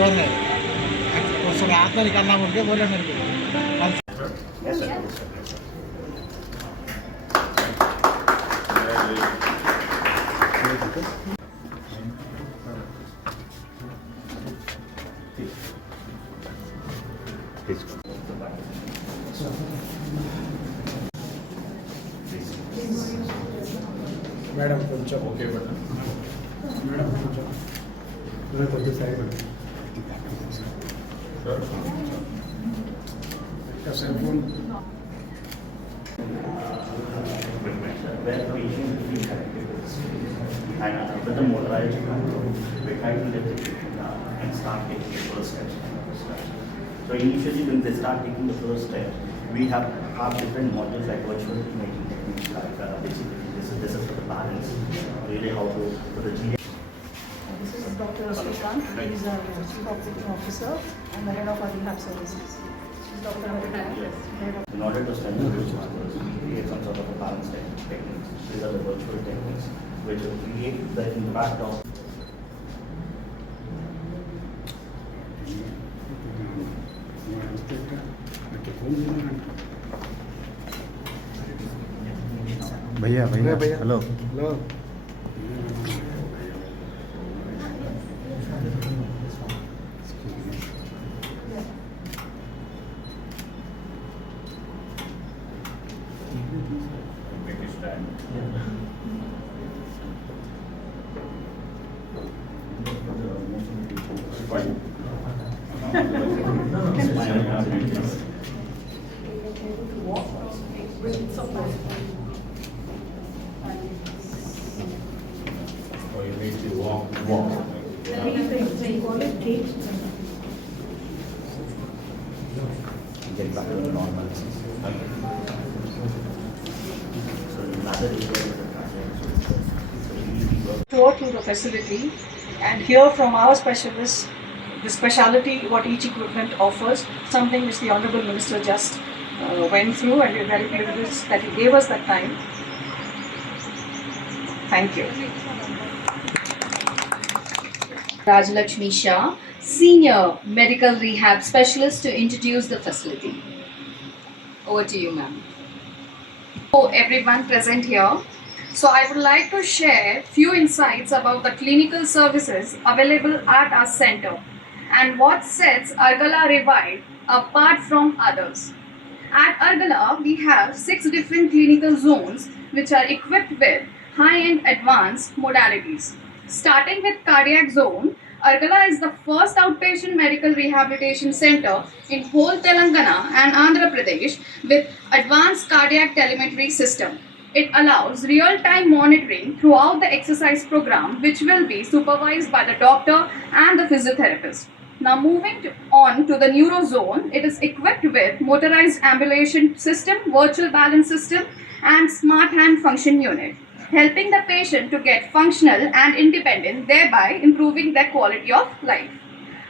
इधर है तो सब हाथ में निकालना बोल के बोले मेरे को। मैडम కొంచెం ఓకే బటన్ మేడం కొంచెం మీరు కొంచెం సైడ్ పెట్టండి का cell phone where patient will be connected and with the motorized we try to lift it and start taking the first steps. So initially when they start taking the first step, we have different modules like virtual making techniques, like basically this is for the balance, really how to for the GA. This is Dr. Sridharu. He is our Chief Operating Officer and the Head of our Rehab Services. Dr. In order to strengthen those muscles, we create some sort of a balance techniques. These are the virtual techniques which will create the impact of भैया भैया hello hello with support. Oh, you need to walk. They call it gait. get back to the normal. So another area is the Tour to the facility and hear from our specialists the speciality what each equipment offers, something which the Honorable Minister just went through, and we're very privileged that he gave us that time. Thank you. Rajlakshmi Shah, Senior Medical Rehab Specialist, to introduce the facility. Over to you, ma'am. For everyone present here, so I would like to share few insights about the clinical services available at our center and what sets ArgalaRevive apart from others. At Argala, we have 6 different clinical zones which are equipped with high-end advanced modalities. Starting with cardiac zone, Argala is the first outpatient medical rehabilitation center in whole Telangana and Andhra Pradesh with advanced cardiac telemetry system. It allows real-time monitoring throughout the exercise program, which will be supervised by the doctor and the physiotherapist. Now moving on to the neuro zone, it is equipped with motorized ambulation system, virtual balance system and smart hand function unit, helping the patient to get functional and independent, thereby improving their quality of life.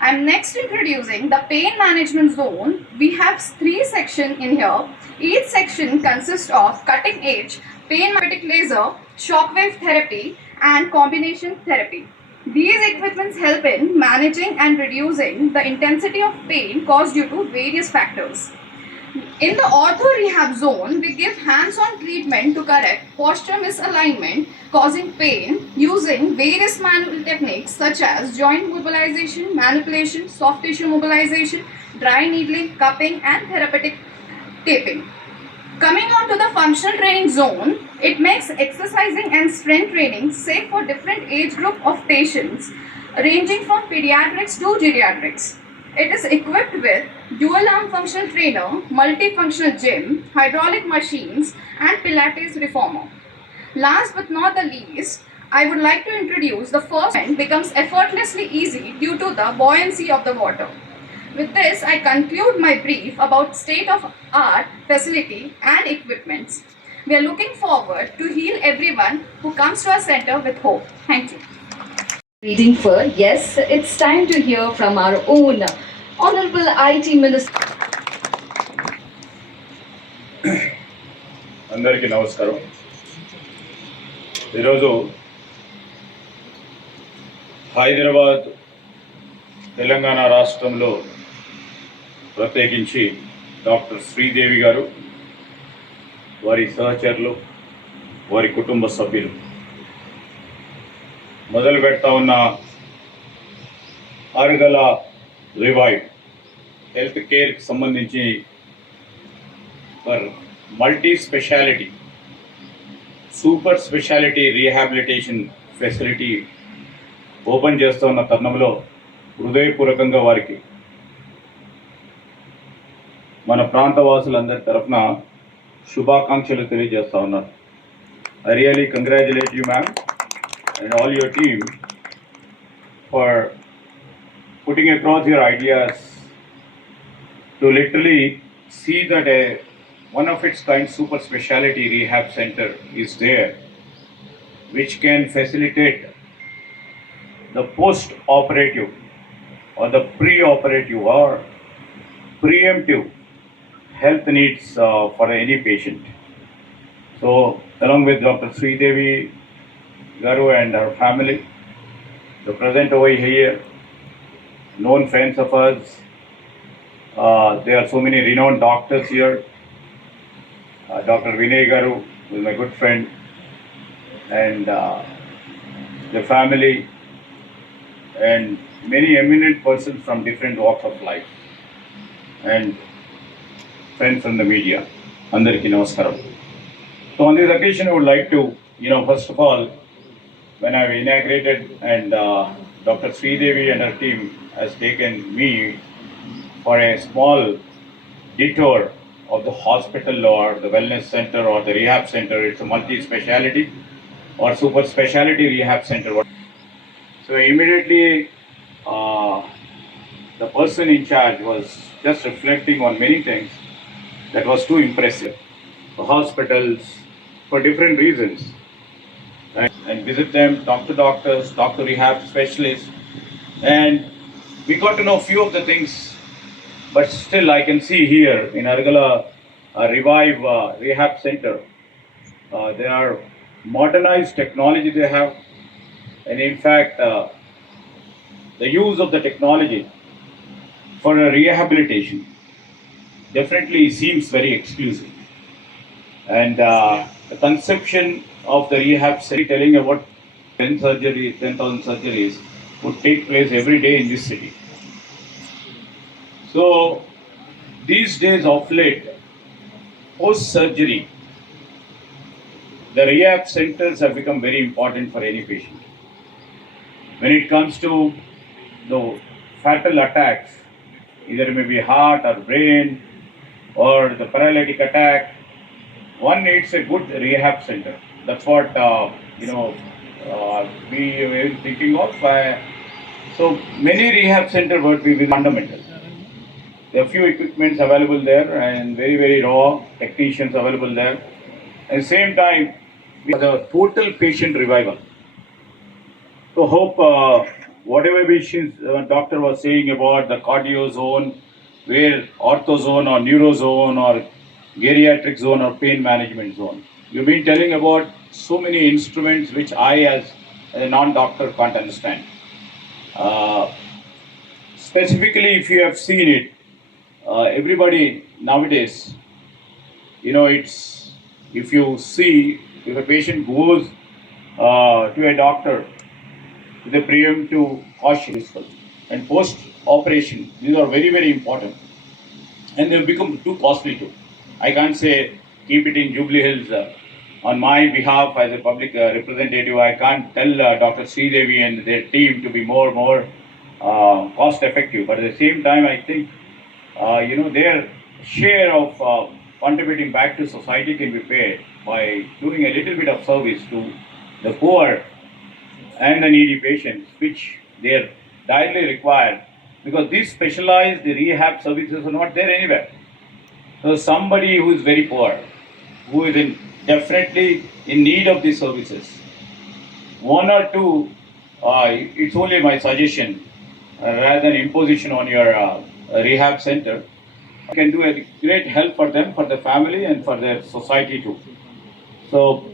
I'm next introducing the pain management zone. We have 3 sections in here. Each section consists of cutting edge pain magnetic laser, shockwave therapy and combination therapy. These equipments help in managing and reducing the intensity of pain caused due to various factors. In the ortho rehab zone, we give hands-on treatment to correct posture misalignment causing pain using various manual techniques such as joint mobilization, manipulation, soft tissue mobilization, dry needling, cupping and therapeutic taping. Coming on to the functional training zone, it makes exercising and strength training safe for different age group of patients ranging from pediatrics to geriatrics. It is equipped with dual arm functional trainer, multifunctional gym, hydraulic machines and Pilates reformer. Last but not the least, I would like to introduce the first one becomes effortlessly easy due to the buoyancy of the water. With this, I conclude my brief about state-of-art facility and equipments. We are looking forward to heal everyone who comes to our center with hope. Thank you. Reading for, yes, it's time to hear from our own Honorable IT Minister. అందరికీ నమస్కారం. ఈరోజు హైదరాబాద్ తెలంగాణ రాష్ట్రంలో ప్రత్యేకించి doctor Sridevi గారు, వారి సహచరులు, వారి కుటుంబ సభ్యులు మొదలు పెడతా ఉన్న అర్గల రివైవ్ హెల్త్ కేర్కి సంబంధించి for multi speciality super speciality rehabilitation facility open చేస్తూ ఉన్న తరుణంలో హృదయపూర్వకంగా వారికి మన ప్రాంతవాసులందరి తరఫున శుభాకాంక్షలు తెలియజేస్తా ఉన్నారు. I really congratulate you, ma'am, and all your team for putting across your ideas to literally see that one of its kind super speciality rehab center is there, which can facilitate the post-operative or the pre-operative or preemptive health needs for any patient. So, along with Dr. SriDevi Garu and her family, the present over here, known friends of us, there are so many renowned doctors here. Dr. Vinay Garu, who is my good friend, and the family, and many eminent persons from different walks of life, and friends from the media. Andariki namaskaram. So on this occasion, I would like to, first of all, when I inaugurated and Dr. SriDevi and her team has taken me for a small detour of the hospital or the wellness center or the rehab center. It's a multi-speciality or super speciality rehab center. So immediately, the person in charge was just reflecting on many things that was too impressive. The hospitals, for different reasons, and visit them, talk to doctors, talk to rehab specialists, and we got to know few of the things. But still, I can see here in ArgalaRevive Rehab Center, there are modernized technology they have, and in fact, the use of the technology for a rehabilitation definitely seems very exclusive. And the conception of the rehab center telling about 10,000 surgeries would take place every day in this city. So these days of late, post-surgery, the rehab centers have become very important for any patient. When it comes to the fatal attacks, either it may be heart or brain or the paralytic attack, one needs a good rehab center. That's what we were thinking of. So many rehab centers would be fundamental. There are few equipments available there and very, very raw technicians available there. At the same time, we have the total patient revival. So hope whatever visions doctor was saying about the cardio zone, where ortho zone or neuro zone or geriatric zone or pain management zone. You've been telling about so many instruments which I as a non-doctor can't understand. Specifically, if you have seen it, everybody nowadays, it's, if you see, if a patient goes to a doctor with a preemptive caution and post-operation, these are very, very important. And they've become too costly too. I can't say keep it in Jubilee Hills. On my behalf as a public representative, I can't tell Dr. SriDevi and their team to be more cost effective. But at the same time, I think, their share of contributing back to society can be paid by doing a little bit of service to the poor and the needy patients, which they are direly required, because these specialized rehab services are not there anywhere. So somebody who is very poor, who is definitely in need of these services, one or two, it's only my suggestion, rather than imposition on your rehab center, can do a great help for them, for the family and for their society too. So,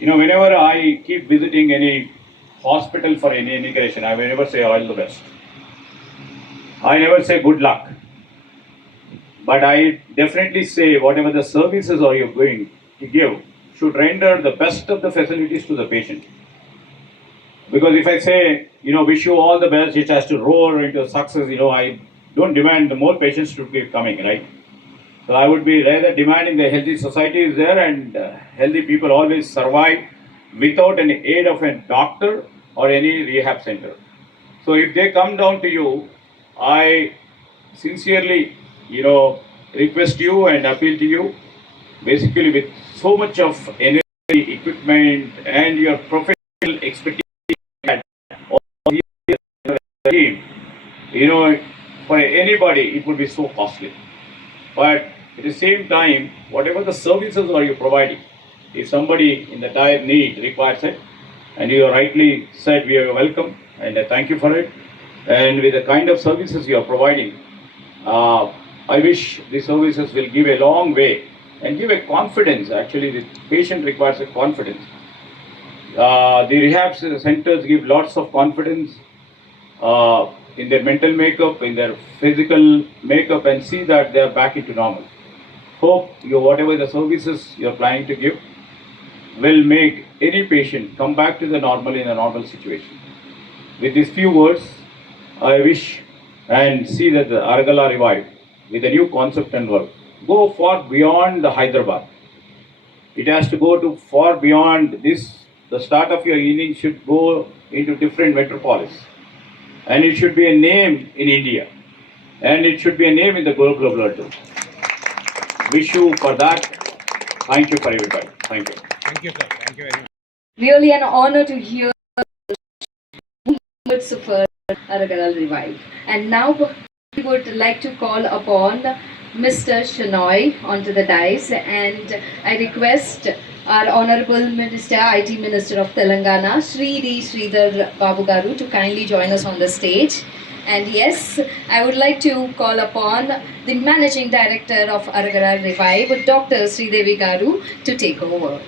whenever I keep visiting any hospital for any inauguration, I will never say all the best. I never say good luck, but I definitely say whatever the services are you going to give should render the best of the facilities to the patient. Because if I say, wish you all the best, it has to roar into success, I don't demand the more patients to keep coming, right? So I would be rather demanding the healthy society is there and healthy people always survive without any aid of a doctor or any rehab center. So if they come down to you, I sincerely, request you and appeal to you, basically with so much of energy, equipment, and your professional expertise team, for anybody it would be so costly. But at the same time, whatever the services are you providing, if somebody in the dire need requires it, and you rightly said we are welcome and I thank you for it, and with the kind of services you are providing, I wish the services will give a long way and give a confidence. Actually, the patient requires a confidence. The rehab centers give lots of confidence in their mental makeup, in their physical makeup, and see that they are back into normal. Hope whatever the services you are planning to give will make any patient come back to the normal in a normal situation. With these few words, I wish and see that the ArgalaRevive, with a new concept and work, go far beyond the Hyderabad. It has to go to far beyond this. The start of your evening should go into different metropolis. And it should be a name in India. And it should be a name in the global level. Wish you for that. Thank you for everybody. Thank you. Thank you, sir. Thank you very much. Really an honor to hear words of ArgalaRevive. And now we would like to call upon Mr. Shenoy onto the dais, and I request our Honorable Minister, IT Minister of Telangana, SriD SridharBabu Garu, to kindly join us on the stage. And yes, I would like to call upon the Managing Director of ArgalaRevive, Dr. SreeDevi Garu, to take over.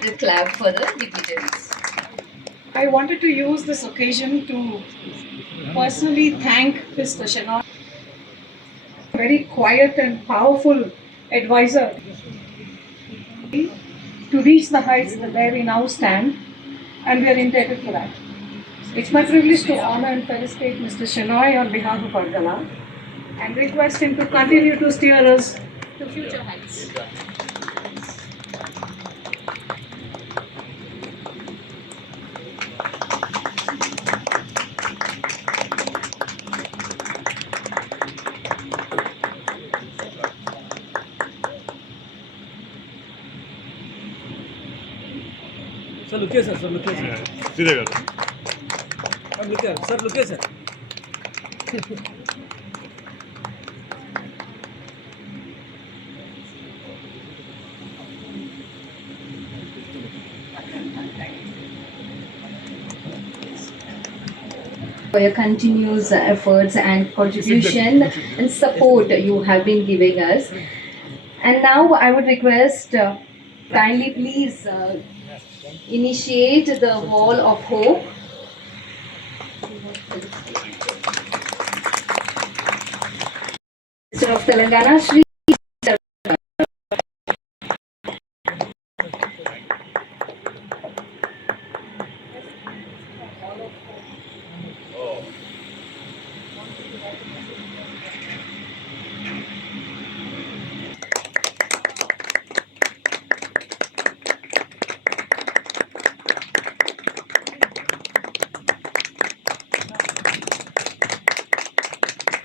The clap for the dignitaries. I wanted to use this occasion to personally thank Mr. Shenoy, a very quiet and powerful advisor, to reach the heights that where we now stand, and we are indebted for that. It's my privilege to honor and felicitate Mr. Shenoy on behalf of Argala and request him to continue to steer us to future heights. Sir, look here, sir. Sir, look here, sir. सीधे कर Sir, look here. Sir, look here, sir. For your continuous efforts and contribution and support you have been giving us. And now I would request kindly please initiate the Wall of Hope. Minister of Telangana, SriD.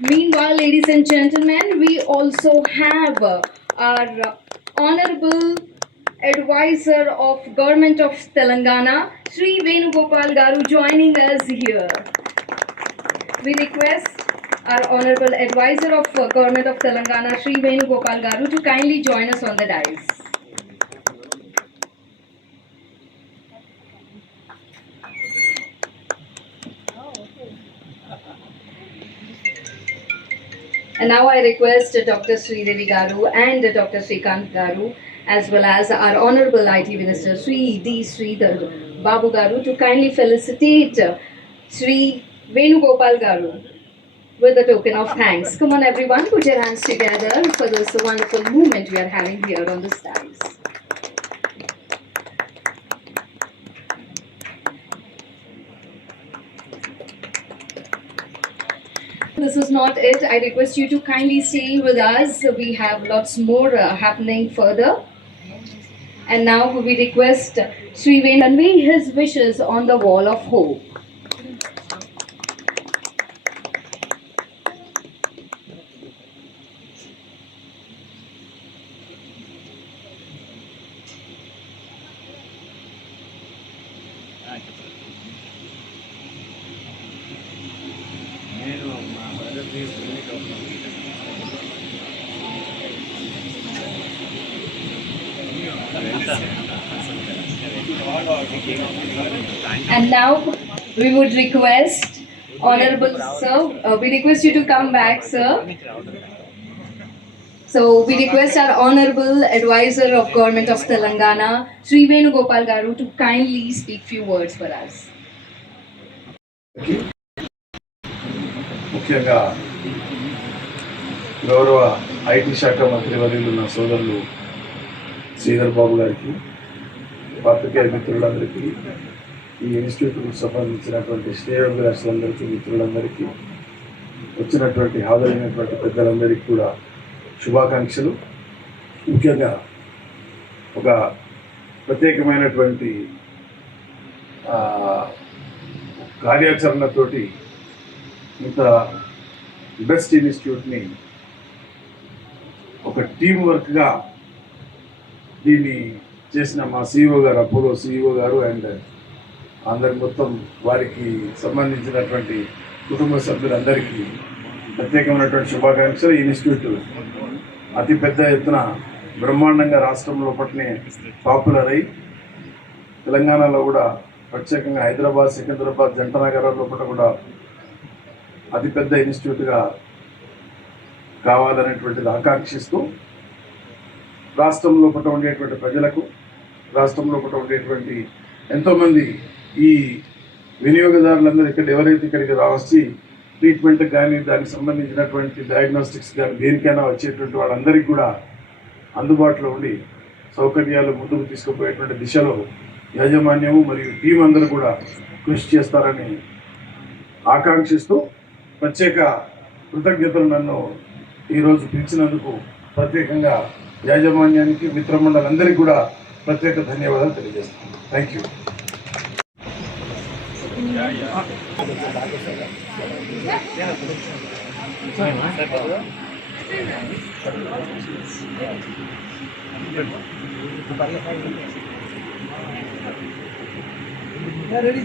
Meanwhile, ladies and gentlemen, we also have our Honorable Advisor of Government of Telangana, Sri Venugopal Garu, joining us here. We request our Honorable Advisor of Government of Telangana, Sri Venugopal Garu, to kindly join us on the dais. And now I request Dr. SriDevi Garu and Dr. Srikant Garu, as well as our Honorable IT Minister SriD SreedarBabu Garu, to kindly felicitate Sri Venugopal Garu. with a token of thanks. Come on, everyone, put your hands together for this wonderful movement we are having here on the dais. This is not it. I request you to kindly stay with us. We have lots more happening further. And now we request Sri Ven convey his wishes on the wall of hope. And now we would request Honorable Sir, we request you to come back, sir. So we request our Honorable Advisor of Government of Telangana, Sri Venugopal Garu, to kindly speak few words for us. ముఖ్యంగా గౌరవ IT శాఖ మంత్రి వర్యులు నా సోదరులు శ్రీధర్బాబు గారికి, పాత్రికేయ మిత్రులందరికీ, ఈ ఇన్స్టిట్యూట్కు సంబంధించినటువంటి శ్రేయోభిలాషులందరికీ, మిత్రులందరికీ, వచ్చినటువంటి హాజరైనటువంటి పెద్దలందరికీ కూడా శుభాకాంక్షలు. ముఖ్యంగా ఒక ప్రత్యేకమైనటువంటి కార్యాచరణతోటి ఇంత బెస్ట్ ఇన్స్టిట్యూట్ని ఒక టీం వర్క్గా దీన్ని చేసిన మా సిఇఓ గారు, అపోలో సిఇఓ గారు అండ్ అందరి మొత్తం వారికి సంబంధించినటువంటి కుటుంబ సభ్యులందరికీ ప్రత్యేకమైనటువంటి శుభాకాంక్షలు. ఈ ఇన్స్టిట్యూట్ అతిపెద్ద ఎత్తున బ్రహ్మాండంగా రాష్ట్రం లోపలనే పాపులర్ అయి తెలంగాణలో కూడా ప్రత్యేకంగా హైదరాబాద్, సికింద్రాబాద్ జంట నగరాల లోపల కూడా అతిపెద్ద ఇన్స్టిట్యూట్గా కావాలనేటువంటిది ఆకాంక్షిస్తూ రాష్ట్రం లోపల ఉండేటువంటి ప్రజలకు, రాష్ట్రం లోపల ఉండేటువంటి ఎంతోమంది ఈ వినియోగదారులందరూ ఎవరైతే ఇక్కడికి వచ్చి ట్రీట్మెంట్ కానీ దానికి సంబంధించినటువంటి డయాగ్నోస్టిక్స్ కానీ దేనికైనా వచ్చేటువంటి వాళ్ళందరికీ కూడా అందుబాటులో ఉండి సౌకర్యాలు ముందుకు తీసుకుపోయేటువంటి దిశలో యాజమాన్యము మరియు టీం అందరూ కూడా కృషి చేస్తారని ఆకాంక్షిస్తూ ప్రత్యేక కృతజ్ఞతలు నన్ను ఈరోజు పిలిచినందుకు ప్రత్యేకంగా యాజమాన్యానికి, మిత్రమండలందరికీ కూడా ప్రత్యేక ధన్యవాదాలు తెలియజేస్తున్నాను. Thank you. Ready.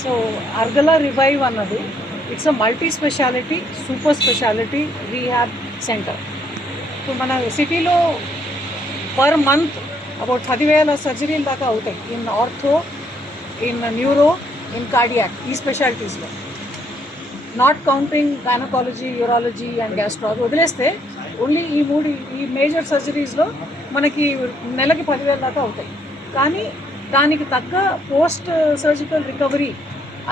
So ArgalaRevive అన్నది it's a multi speciality, super speciality rehab centre. ఇప్పుడు మన సిటీలో పర్ మంత్ అబౌట్ 10,000 సర్జరీలు దాకా అవుతాయి in ortho, in neuro, in cardiac, ఈ స్పెషాలిటీస్లో. Not counting gynaecology, urology and gastrology వదిలేస్తే ఓన్లీ ఈ మేజర్ సర్జరీస్లో మనకి నెలకి 10,000 దాకా అవుతాయి. కానీ దానికి తగ్గ పోస్ట్ సర్జికల్ రికవరీ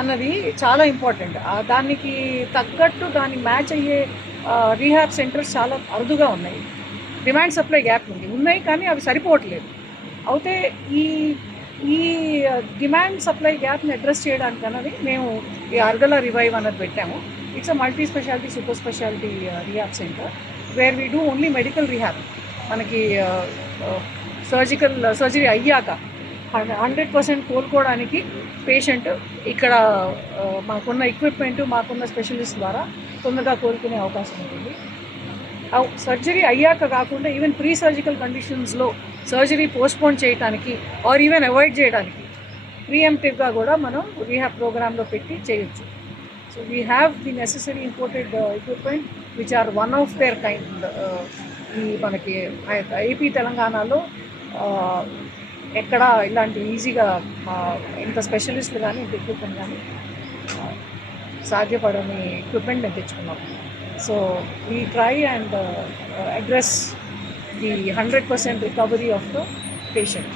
అన్నది చాలా ఇంపార్టెంట్. దానికి తగ్గట్టు దానికి మ్యాచ్ అయ్యే రీహాబ్ సెంటర్స్ చాలా అరుదుగా ఉన్నాయి. డిమాండ్ సప్లై గ్యాప్ ఉన్నాయి కానీ అవి సరిపోవట్లేదు. అయితే ఈ డిమాండ్ సప్లై గ్యాప్ని అడ్రస్ చేయడానికి అన్నది మేము ఈ ArgalaRevive అన్నది పెట్టాము. It's a multi speciality, super speciality rehab centre where we do only medical rehab. మనకి సర్జరీ అయ్యాక 100% కోలుకోవడానికి పేషెంట్ ఇక్కడ మాకున్న ఎక్విప్మెంట్, మాకున్న స్పెషలిస్ట్ ద్వారా తొందరగా కోలుకునే అవకాశం ఉంటుంది. సర్జరీ అయ్యాక కాకుండా ఈవెన్ ప్రీ సర్జికల్ కండిషన్స్లో సర్జరీ పోస్ట్పోన్ చేయడానికి ఆర్ ఈవెన్ అవాయిడ్ చేయడానికి ప్రీఎంప్టివ్గా కూడా మనం రీహాబ్ ప్రోగ్రాంలో పెట్టి చేయొచ్చు. So we have the necessary imported equipment which are one of their kind ఈ మనకి ఏపీ తెలంగాణలో ఎక్కడ ఇలాంటి ఈజీగా ఇంత స్పెషలిస్టులు కానీ ఇంత ఎక్విప్మెంట్ కానీ సాధ్యపడని ఎక్విప్మెంట్ మేము తెచ్చుకున్నాం. So we try and address the 100% recovery of the patient.